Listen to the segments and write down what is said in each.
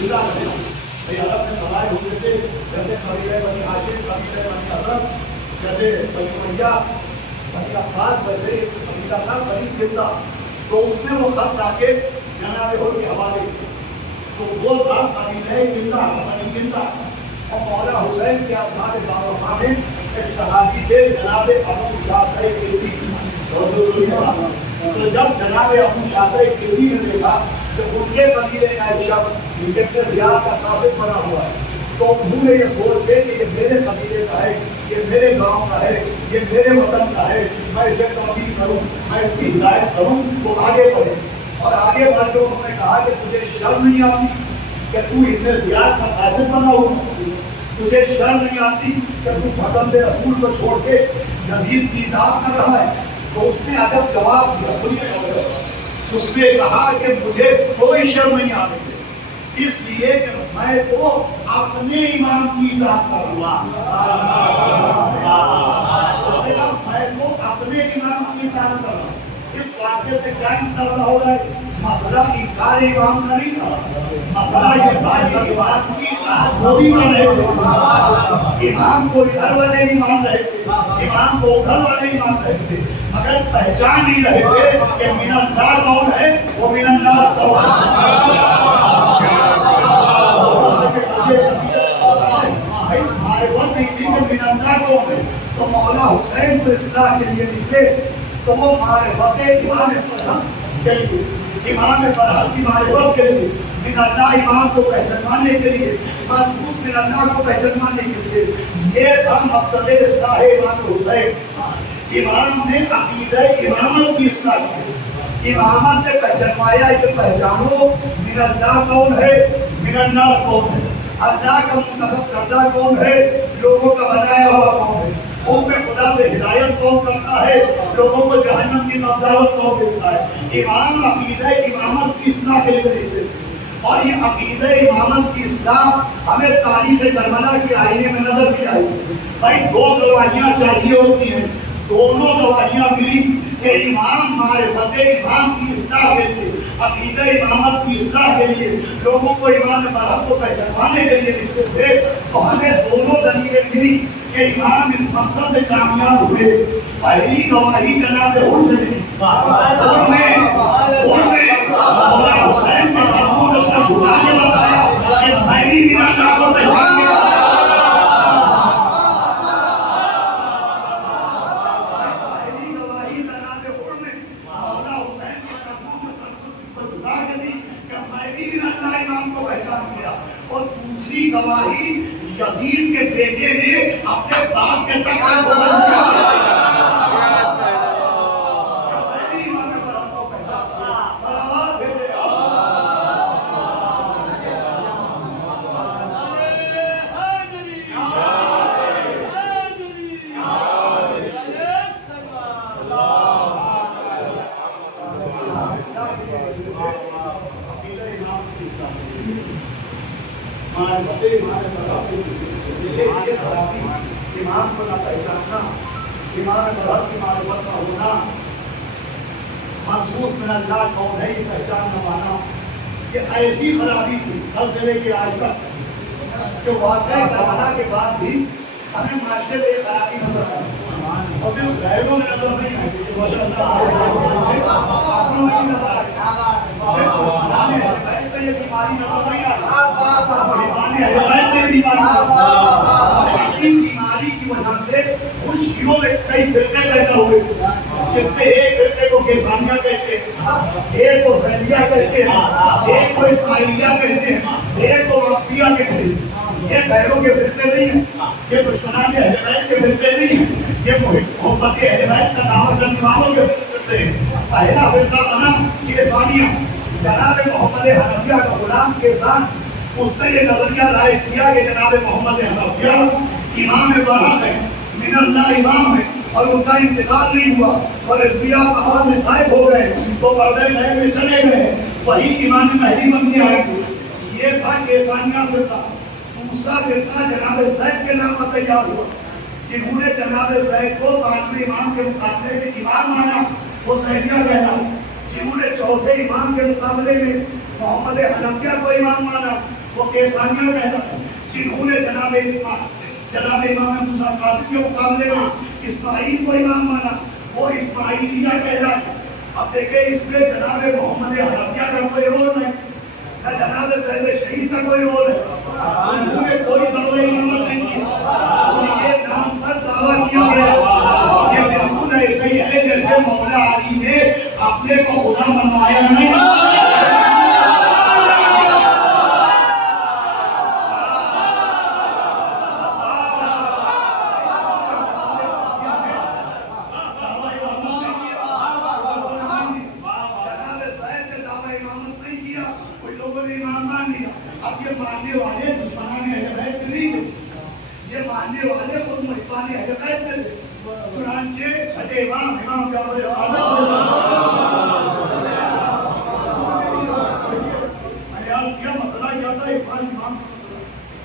زندہ رہے. عرب میں قبائل ہوتے تھے جیسے قبیلہ بنی ہاشم, قبیلہ بنی اسد, جیسے بنی امیہ, بنی عباس, ویسے ایک قبیلہ تھا بنی کندا. تو اس میں وہ خط لا کے جناب حر کے حوالے کیے. تو وہ تھا قبیلہ کندا, بنی کندا. اور مولا حسین کے آثار دارالخواہ میں ایک صحابی تھے جناب ابو شاطر کلبی. تو جب جناب ابو شاطر کلبی نے دیکھا کہ ان کے قبیلے کا ایک شخص ابن زیاد کا قاصد بنا ہوا ہے, تو انہوں نے یہ سوچ کے کہ یہ میرے قبیلے کا ہے, یہ میرے گاؤں کا ہے, یہ میرے وطن کا ہے, میں اسے توفیق کروں, میں اس کی ہدایت کروں, تو آگے بڑھے. اور آگے بڑھ کے انہوں نے کہا کہ تجھے شرم نہیں آتی کہ تو ابن زیاد کا قاصد بنا ہوا, تجھے شرم نہیں آتی کہ تو محمد رسول کو چھوڑ کے یزید کی اطاعت کر رہا ہے. تو اس نے عجب جواب دیا, سنیے. اس نے کہا کہ مجھے کوئی شرم نہیں آتی, اس لیے کہ میں تو اپنے امام کی اطاعت کروں گا. میں تو اپنے امام کی اطاعت کر رہا ہوں. اس واقعے سے کیا نکلنا ہو رہا ہے؟ مسئلہ انکار امام کا نہیں تھا, مسئلہ یہ تھا کہ امام کی اطاعت وہ بھی کر رہے تھے. امام کو ادھر والے نہیں مان رہے تھے, امام کو ادھر والے نہیں مان رہے تھے, مگر پہچان نہیں رہے تھے کہ من اللہ کون ہے, وہ من الناس کون ہے. ہمارے وقت نہیں تھی کہ من اللہ کون ہے. تو مولا حسین کو اصلاح کے لیے نکلے, تو وہ معرفت امام فرحت کے لیے, امام فرحت کی معرفت کے لیے, من اللہ امام کو پہچاننے کے لیے, مخصوص من اللہ کو پہچاننے کے لیے, یہ تھا مقصد اصلاح امام حسین. امام نے عقیدہ امامت کی اصلاح کی, امامت نے پہچانوایا کہ پہچانو من اللہ کون ہے, من الناس کون ہے, اللہ کا منتخب کردہ کون ہے, لوگوں کا بنایا ہوا کون ہے, ان میں خدا سے ہدایت کون کرتا ہے, لوگوں کو جہنم کی دعوت کون دیتا ہے. امام عقیدہ امامت کی اصلاح کے لیے دیتے تھے, اور یہ عقیدہ امامت کی اصلاح ہمیں تاریخ کربلا کے آئینے میں نظر بھی آئی. بھائی دو گواہیاں چاہیے ہوتی ہیں, دونوں گواہیاں ملی کہ امام معرفت امام کی اصلاح کے لیے, عقیدہ امامت کی اصلاح کے لیے, لوگوں کو امام فرحت کو پہچانوانے کے لیے لکھتے تھے. تو ہمیں دونوں دلیلیں ملی کہ امام اس مقصد میں کامیاب ہوئے. پہلی گواہی جناب حر سے ملی, اور میں مولا حسین نے خاتون رسول اللہ نے بتایا کہ میں بھی میرا دعوت پہچان گیا. اور دوسری گواہی یزید کے بیٹے نے اپنے باپ کے تک امام کو نہ پہچاننا, امام فرحت کی معرفت نہ ہونا, مخصوص من اللہ کون ہے یہ پہچان نہ پانا, یہ ایسی خرابی تھی کل سے لے کے آج تک کہ واقعہ کربلا کے بعد بھی ہمیں معاشرے میں خرابی نظر آئی, اور پھر غیروں میں نظر نہیں آئی. یہ بیماری نظر نہیں آئی. اسی بیماری کی وجہ سے خوشیوں میں کئی فرقے پیدا ہوئے, جس میں ایک فرقے کو کیسانیہ کہتے ہیں, ایک کو زیدیہ کہتے ہیں, ایک کو اسماعیلیہ کہتے ہیں, ایک کو وقفیہ کہتے ہیں. یہ غیروں کے فرقے نہیں ہیں, یہ دشمنان اہل بیت کے فرقے نہیں ہیں, یہ محبت اہل بیت کا دعویٰ کرنے والوں کے فرقے ہیں. پہلا فرقہ بنا کیسانیہ, جناب محمد حنفیہ کا غلام کیسان, اس نے یہ نظریہ رائج کیا کہ جناب محمد حنفیہ امام برحق ہے, من اللہ امام ہے, اور ان کا انتقال نہیں ہوا اور ازبیاء پہاڑ میں غائب ہو گئے, تو پردہ نئے میں چلے گئے, وہی امام مہدی بن کے آئے تھے. یہ تھا کیسانیہ فرقہ. دوسرا فرقہ جناب زید کے نام پر تیار ہوا, جنہوں نے جناب زید کو پانچویں امام کے مقابلے میں امام مانا, وہ زیدیہ کہلاتے. جنہوں نے چوتھے امام کے مقابلے میں محمد حنفیہ کو امام مانا, وہ کیسانیہ کہلاتے ہیں، جنہوں نے جناب امام موسیٰ کاظم کے مقابلے میں اسماعیل کو امام مانا، وہ اسماعیلیہ کہلاتے ہیں۔ اب دیکھیں اس میں جناب محمد حنفیہ کا کوئی رول نہیں، نہ جناب زید شہید کا کوئی رول ہے، انہوں نے کوئی دعوی امامت نہیں کیا، اور یہ نام پر دعویٰ کیا گیا۔ یہ بالکل ایسے ہی ہے جیسے مولا علی نے اپنے کو خدا منوایا نہیں۔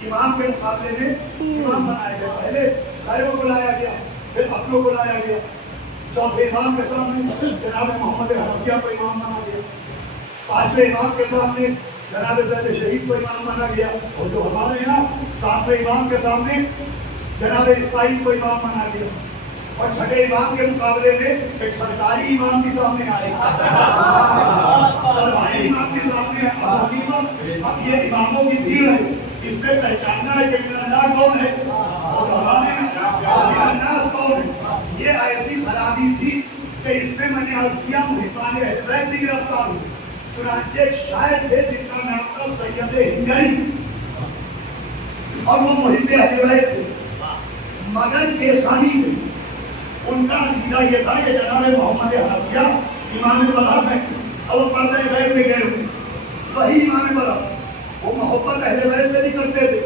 امام کے مقابلے میں امام بنایا گیا، پہلے غیروں کو لایا گیا، پھر اپنوں کو لایا گیا، چوتھے امام کے سامنے جناب محمد حنفیہ کو امام بنا گیا، پانچویں امام کے سامنے جناب زید شہید کو امام بنا گیا، اور جو ہمارے یہاں ساتویں امام کے سامنے جناب اسماعیل کو امام بنا گیا، اور چھٹے امام کے مقابلے میں ایک سرکاری امام بھی سامنے آئے گا، درباری امام بھی سامنے آئے گا۔ اب یہ اماموں کی بھیڑ ہے، اس میں پہچاننا ہے کہ اللہ کون ہے اور ہمارے الناس کون ہے۔ یہ ایسی خرابی تھی کہ اس میں میں نے عرض کیا محبان اہل بیت بھی گرفتار ہوئے، چنانچہ ایک شاعر تھے جن کا نام تھا سید ہنگری، اور وہ محب اہل بیت تھے مگر کیسانی تھے۔ ان کا عقیدہ یہ تھا کہ جناب محمد حنفیہ امام مذہب ہے، اور پردہ غیب میں گئے ہوئے، وہی امام مذہب۔ وہ محبت اہل بیت سے نہیں کرتے تھے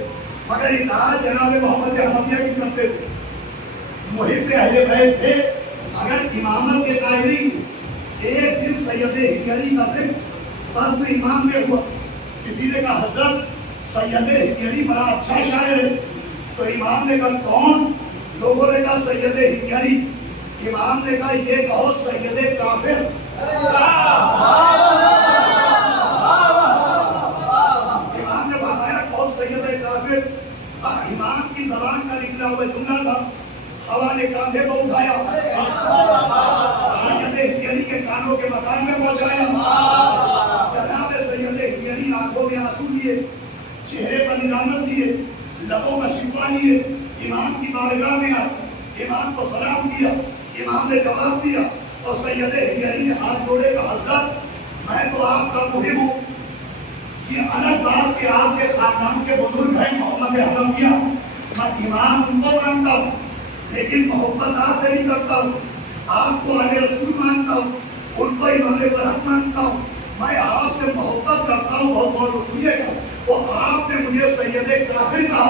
مگر اطاعت جناب محمد حنفیہ کی کرتے تھے، محب اہل بیت تھے اگر امامت کے قائلین۔ ایک دن سید ہنگری کا ذکر طرف امام میں ہوا، کسی نے کہا حضرت سید ہنگری بڑا اچھا شاعر ہے، تو امام نے کہا کون؟ لوگوں نے کہا سید ہنگری۔ امام نے کہا یہ کہو سید کافر۔ امام نے فرمایا کون سید کافر؟ امام کی زبان کا نکلا ہوا جملہ تھا، ہوا نے کاندھے کو اٹھایا، سید ہنگری کے کانوں کے مکان میں پہنچایا۔ جناب سید ہنگری آنکھوں میں آنسو لیے، چہرے پر نرامت دیے، لبوں میں شکوہ لیے، امام کی بارگاہ میں آئے، امام کو سلام دیا، امام نے جواب دیا، اور سید ہنگری نے ہاتھ جوڑے کہا حضرت میں تو آپ کا محب ہوں، یہ الگ بات کہ آپ کے خاندان کے بزرگ ہیں محمد حنفیہ، میں امام ان کو مانتا ہوں لیکن محبت آپ سے نہیں کرتا ہوں، آپ کو اہل رسول مانتا ہوں، ان کو امام برحق مانتا ہوں، میں آپ سے محبت کرتا ہوں، بہت بہت سنیے گا، وہ آپ نے مجھے سید کافر کہا۔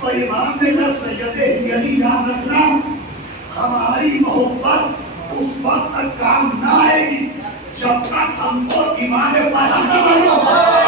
تو امام نے کہا سید ہنگری یاد رکھنا ہماری محبت اس وقت تک کام نہ آئے گی جب تک ہم کو امام پر حق نہ مانو۔